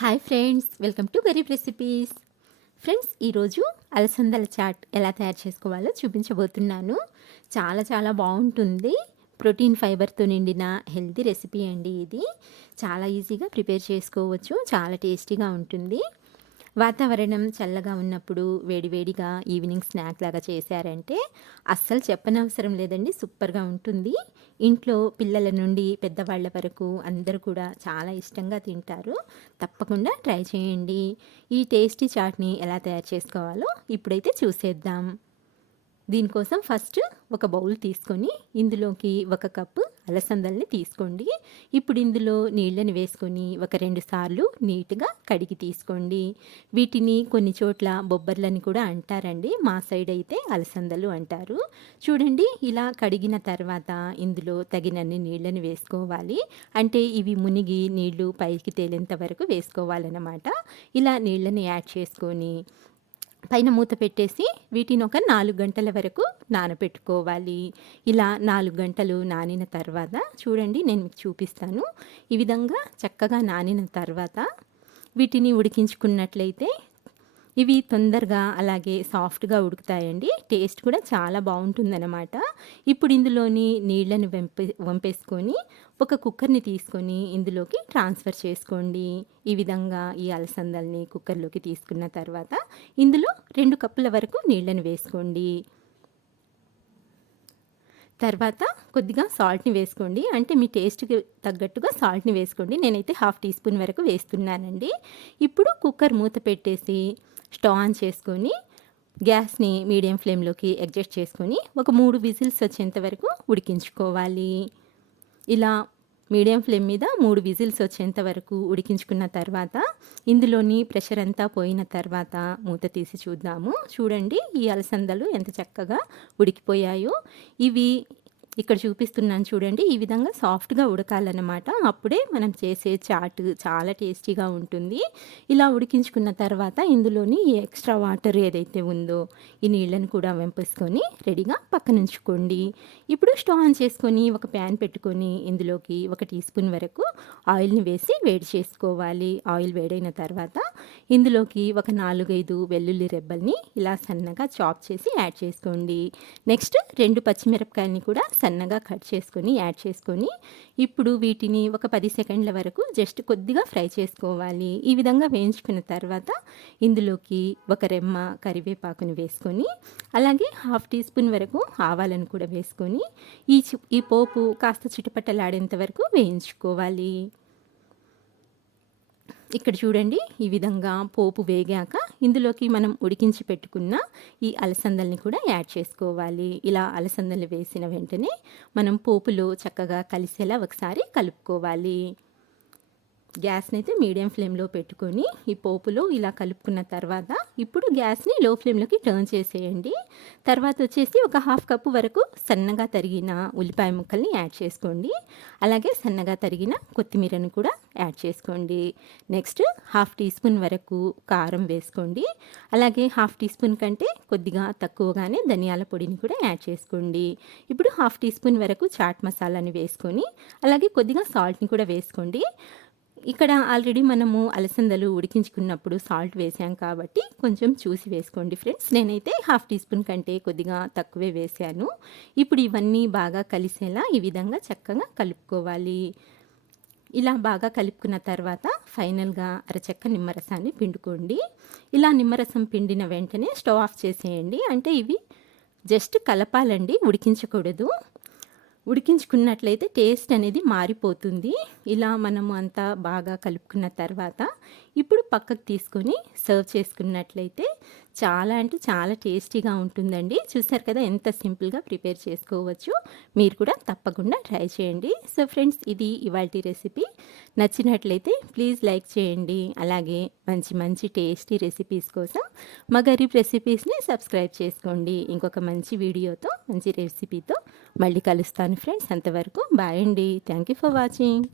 Hi friends, welcome to Garib recipes. Friends, ఈరోజు అలసందల chat ఎలా తయారు చేసుకోవాలో చూపించబోతున్నాను. చాలా చాలా బాగుంటుంది. ప్రోటీన్ ఫైబర్తో నిండిన హెల్తీ రెసిపీ అండి ఇది. చాలా ఈజీగా ప్రిపేర్ చేసుకోవచ్చు, చాలా టేస్టీగా ఉంటుంది. వాతావరణం చల్లగా ఉన్నప్పుడు వేడివేడిగా ఈవినింగ్ స్నాక్ లాగా చేశారంటే అస్సలు చెప్పనవసరం లేదండి, సూపర్గా ఉంటుంది. ఇంట్లో పిల్లల నుండి పెద్దవాళ్ళ వరకు అందరూ కూడా చాలా ఇష్టంగా తింటారు. తప్పకుండా ట్రై చేయండి. ఈ టేస్టీ చాట్ని ఎలా తయారు చేసుకోవాలో ఇప్పుడైతే చూసేద్దాం. దీనికోసం ఫస్ట్ ఒక బౌల్ తీసుకొని ఇందులోకి 1 కప్పు అలసందల్ని తీసుకోండి. ఇప్పుడు ఇందులో నీళ్ళని వేసుకొని ఒక 2 సార్లు నీట్గా కడిగి తీసుకోండి. వీటిని కొన్ని చోట్ల బొబ్బర్లని కూడా అంటారండి, మా సైడ్ అయితే అలసందలు అంటారు. చూడండి, ఇలా కడిగిన తర్వాత ఇందులో తగినన్ని నీళ్ళని వేసుకోవాలి. అంటే ఇవి మునిగి నీళ్లు పైకి తేలేంత వరకు వేసుకోవాలన్నమాట. ఇలా నీళ్ళని యాడ్ చేసుకొని పైన మూత పెట్టేసి వీటిని ఒక 4 గంటల వరకు నానబెట్టుకోవాలి. ఇలా 4 గంటలు నానిన తర్వాత చూడండి, నేను మీకు చూపిస్తాను. ఈ విధంగా చక్కగా నానిన తర్వాత వీటిని ఉడికించుకున్నట్లయితే ఇవి తొందరగా అలాగే సాఫ్ట్గా ఉడుకుతాయండి. టేస్ట్ కూడా చాలా బాగుంటుందన్నమాట. ఇప్పుడు ఇందులోని నీళ్ళని వంపేసుకొని ఒక కుక్కర్ని తీసుకొని ఇందులోకి ట్రాన్స్ఫర్ చేసుకోండి. ఈ విధంగా ఈ అలసందల్ని కుక్కర్లోకి తీసుకున్న తర్వాత ఇందులో 2 కప్పుల వరకు నీళ్ళని వేసుకోండి. తర్వాత కొద్దిగా సాల్ట్ని వేసుకోండి, అంటే మీ టేస్ట్కి తగ్గట్టుగా సాల్ట్ని వేసుకోండి. నేనైతే 1/2 టీ స్పూన్ వరకు వేస్తున్నానండి. ఇప్పుడు కుక్కర్ మూత పెట్టేసి స్టవ్ ఆన్ చేసుకొని గ్యాస్ని మీడియం ఫ్లేమ్లోకి అడ్జస్ట్ చేసుకొని ఒక 3 విజిల్స్ వచ్చేంత వరకు ఉడికించుకోవాలి. ఇలా మీడియం ఫ్లేమ్ మీద 3 విజిల్స్ వచ్చేంత వరకు ఉడికించుకున్న తర్వాత ఇందులోని ప్రెషర్ అంతా పోయిన తర్వాత మూత తీసి చూద్దాము. చూడండి, ఈ అలసందలు ఎంత చక్కగా ఉడికిపోయాయో. ఇవి ఇక్కడ చూపిస్తున్నాను చూడండి, ఈ విధంగా సాఫ్ట్గా ఉడకాలన్నమాట. అప్పుడే మనం చేసే చాట్ చాలా టేస్టీగా ఉంటుంది. ఇలా ఉడికించుకున్న తర్వాత ఇందులోని ఈ ఎక్స్ట్రా వాటర్ ఏదైతే ఉందో ఈ నీళ్ళని కూడా వెంపేసుకొని రెడీగా పక్కనుంచుకోండి. ఇప్పుడు స్టవ్ ఆన్ చేసుకొని ఒక ప్యాన్ పెట్టుకొని ఇందులోకి 1 టీ స్పూన్ వరకు ఆయిల్ని వేసి వేడి చేసుకోవాలి. ఆయిల్ వేడైన తర్వాత ఇందులోకి ఒక 4-5 వెల్లుల్లి రెబ్బల్ని ఇలా సన్నగా చాప్ చేసి యాడ్ చేసుకోండి. నెక్స్ట్ 2 పచ్చిమిరపకాయలని కూడా సన్నగా కట్ చేసుకొని యాడ్ చేసుకొని ఇప్పుడు వీటిని ఒక 10 సెకండ్ల వరకు జస్ట్ కొద్దిగా ఫ్రై చేసుకోవాలి. ఈ విధంగా వేయించుకున్న తర్వాత ఇందులోకి ఒక రెమ్మ కరివేపాకుని వేసుకొని అలాగే 1/2 టీ స్పూన్ వరకు ఆవాలను కూడా వేసుకొని ఈ పోపు కాస్త చిటపటలాడేంత వరకు వేయించుకోవాలి. ఇక్కడ చూడండి, ఈ విధంగా పోపు వేగాక ఇందులోకి మనం ఉడికించి పెట్టుకున్న ఈ అలసందల్ని కూడా యాడ్ చేసుకోవాలి. ఇలా అలసందలు వేసిన వెంటనే మనం పోపులో చక్కగా కలిసేలా ఒకసారి కలుపుకోవాలి. గ్యాస్ని అయితే మీడియం ఫ్లేమ్లో పెట్టుకొని ఈ పోపులో ఇలా కలుపుకున్న తర్వాత ఇప్పుడు గ్యాస్ని లో ఫ్లేమ్లోకి టర్న్ చేసేయండి. తర్వాత వచ్చేసి ఒక 1/2 కప్పు వరకు సన్నగా తరిగిన ఉల్లిపాయ ముక్కల్ని యాడ్ చేసుకోండి. అలాగే సన్నగా తరిగిన కొత్తిమీరను కూడా యాడ్ చేసుకోండి. నెక్స్ట్ 1/2 టీ స్పూన్ వరకు కారం వేసుకోండి. అలాగే 1/2 టీ స్పూన్ కంటే కొద్దిగా తక్కువగానే ధనియాల పొడిని కూడా యాడ్ చేసుకోండి. ఇప్పుడు 1/2 టీ స్పూన్ వరకు చాట్ మసాలాని వేసుకొని అలాగే కొద్దిగా సాల్ట్ని కూడా వేసుకోండి. ఇక్కడ ఆల్రెడీ మనము అలసందలు ఉడికించుకున్నప్పుడు సాల్ట్ వేసాం కాబట్టి కొంచెం చూసి వేసుకోండి ఫ్రెండ్స్. నేనైతే 1/2 టీ స్పూన్ కంటే కొద్దిగా తక్కువే వేసాను. ఇప్పుడు ఇవన్నీ బాగా కలిసేలా ఈ విధంగా చక్కగా కలుపుకోవాలి. ఇలా బాగా కలుపుకున్న తర్వాత ఫైనల్గా అరచెక్క నిమ్మరసాన్ని పిండుకోండి. ఇలా నిమ్మరసం పిండిన వెంటనే స్టవ్ ఆఫ్ చేసేయండి. అంటే ఇవి జస్ట్ కలపాలండి, ఉడికించకూడదు. ఉడికించుకున్నట్లయితే టేస్ట్ అనేది మారిపోతుంది. ఇలా మనము అంతా బాగా కలుపుకున్న తర్వాత ఇప్పుడు పక్కకు తీసుకొని సర్వ్ చేసుకున్నట్లయితే చాలా అంటే చాలా టేస్టీగా ఉంటుందండి. చూసారు కదా ఎంత సింపుల్గా ప్రిపేర్ చేసుకోవచ్చు. మీరు కూడా తప్పకుండా ట్రై చేయండి. సో ఫ్రెండ్స్, ఇది ఇవాల్టి రెసిపీ. నచ్చినట్లయితే ప్లీజ్ లైక్ చేయండి. అలాగే మంచి మంచి టేస్టీ రెసిపీస్ కోసం మా గరీబ్ రెసిపీస్ని సబ్స్క్రైబ్ చేసుకోండి. ఇంకొక మంచి వీడియోతో మంచి రెసిపీతో మళ్ళీ కలుస్తాను ఫ్రెండ్స్. అంతవరకు బాయ్ అండి. Thank you for watching.